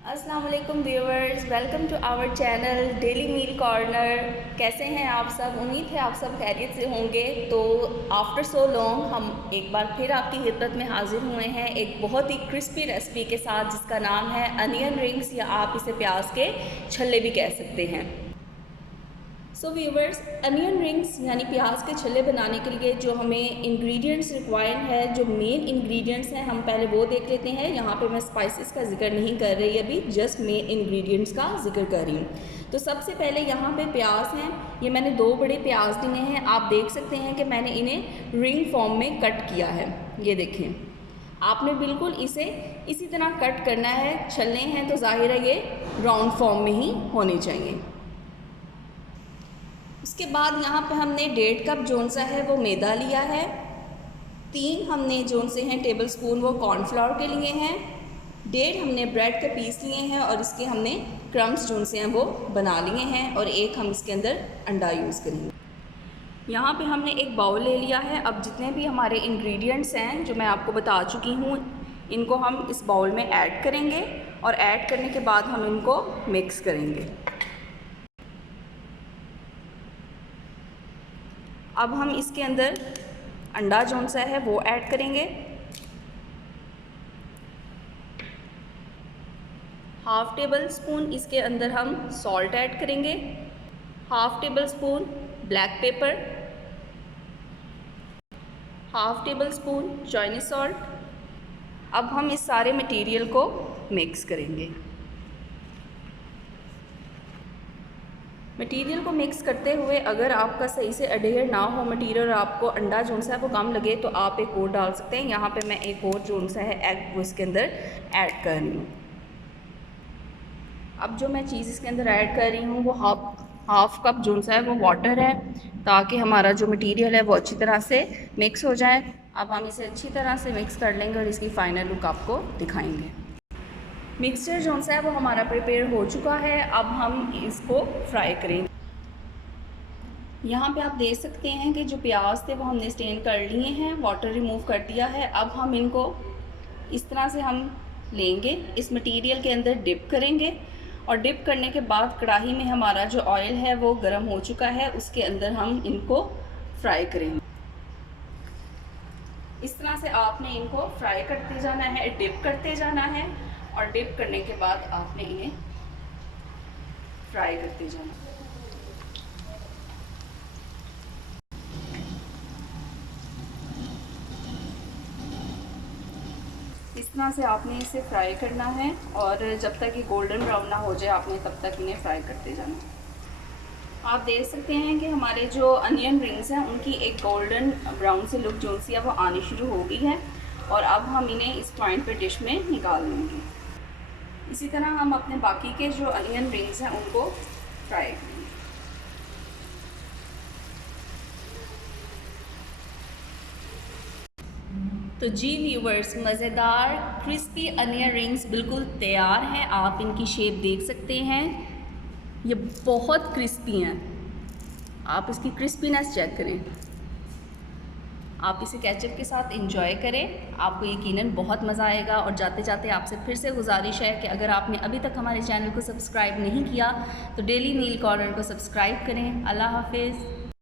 अस्सलाम वालेकुम viewers, welcome to our channel daily meal corner. कैसे हैं आप सब? उम्मीद है आप सब खैरियत से होंगे। तो आफ्टर सो लॉन्ग हम एक बार फिर आपकी खिदमत में हाजिर हुए हैं एक बहुत ही क्रिस्पी रेसिपी के साथ, जिसका नाम है अनियन रिंग्स, या आप इसे प्याज के छल्ले भी कह सकते हैं। सो व्यूवर्स, अनियन रिंग्स यानी प्याज के छल्ले बनाने के लिए जो हमें इंग्रेडिएंट्स रिक्वायर्ड है, जो मेन इंग्रेडिएंट्स हैं, हम पहले वो देख लेते हैं। यहाँ पे मैं स्पाइसेस का जिक्र नहीं कर रही अभी, जस्ट मेन इंग्रेडिएंट्स का जिक्र कर रही हूँ। तो सबसे पहले यहाँ पे प्याज हैं। ये मैंने 2 बड़े प्याज लिए हैं। आप देख सकते हैं कि मैंने इन्हें रिंग फॉर्म में कट किया है। ये देखें, आपने बिल्कुल इसे इसी तरह कट करना है। छल्ले हैं तो जाहिर है ये राउंड फॉर्म में ही होने चाहिए। उसके बाद यहाँ पे हमने 1.5 कप जोन सा है वो मैदा लिया है। 3 हमने जोन से हैं टेबल स्पून वो कॉर्नफ्लावर के लिए हैं। 1.5 हमने ब्रेड के पीस लिए हैं और इसके हमने क्रम्स जोन से हैं वो बना लिए हैं। और 1 हम इसके अंदर अंडा यूज़ करेंगे। यहाँ पे हमने एक बाउल ले लिया है। अब जितने भी हमारे इंग्रेडिएंट्स हैं जो मैं आपको बता चुकी हूँ, इनको हम इस बाउल में ऐड करेंगे और ऐड करने के बाद हम इनको मिक्स करेंगे। अब हम इसके अंदर अंडा जौन सा है वो ऐड करेंगे। 1/2 टेबल स्पून इसके अंदर हम सॉल्ट ऐड करेंगे। 1/2 table spoon black pepper, 1/2 table spoon Chinese salt. अब हम इस सारे मटेरियल को मिक्स करेंगे। मटेरियल को मिक्स करते हुए अगर आपका सही से अडेयर ना हो मटेरियल और आपको अंडा जोन सा है वो कम लगे तो आप एक और डाल सकते हैं। यहाँ पे मैं एक और जोन सा है एग वो इसके अंदर ऐड कर रही हूँ। अब जो मैं चीज़ इसके अंदर ऐड कर रही हूँ वो हाफ कप जोन सा है वो वाटर है, ताकि हमारा जो मटीरियल है वो अच्छी तरह से मिक्स हो जाए। अब हम इसे अच्छी तरह से मिक्स कर लेंगे और इसकी फ़ाइनल लुक आपको दिखाएँगे। मिक्सचर जो सा है वो हमारा प्रिपेयर हो चुका है। अब हम इसको फ्राई करेंगे। यहाँ पे आप देख सकते हैं कि जो प्याज थे वो हमने स्टेन कर लिए हैं, वाटर रिमूव कर दिया है। अब हम इनको इस तरह से हम लेंगे, इस मटेरियल के अंदर डिप करेंगे और डिप करने के बाद कढ़ाई में हमारा जो ऑयल है वो गर्म हो चुका है, उसके अंदर हम इनको फ्राई करेंगे। इस तरह से आपने इनको फ्राई करते जाना है, डिप करते जाना है और डिप करने के बाद आपने इन्हें फ्राई करते जाना। इस तरह से आपने इसे फ्राई करना है और जब तक ये गोल्डन ब्राउन ना हो जाए आपने तब तक इन्हें फ्राई करते जाना। आप देख सकते हैं कि हमारे जो अनियन रिंग्स हैं उनकी एक गोल्डन ब्राउन से लुक जो सी है वो आनी शुरू हो गई है। और अब हम इन्हें इस पॉइंट पे डिश में निकाल लेंगे। इसी तरह हम अपने बाकी के जो अनियन रिंग्स हैं उनको फ्राई करेंगे। तो जी व्यूवर्स, मज़ेदार क्रिस्पी अनियन रिंग्स बिल्कुल तैयार हैं। आप इनकी शेप देख सकते हैं, ये बहुत क्रिस्पी हैं। आप इसकी क्रिस्पीनेस चेक करें। आप इसे केचप के साथ एंजॉय करें, आपको यकीनन बहुत मज़ा आएगा। और जाते जाते आपसे फिर से गुजारिश है कि अगर आपने अभी तक हमारे चैनल को सब्सक्राइब नहीं किया तो डेली मील कॉर्नर को सब्सक्राइब करें। अल्लाह हाफिज़।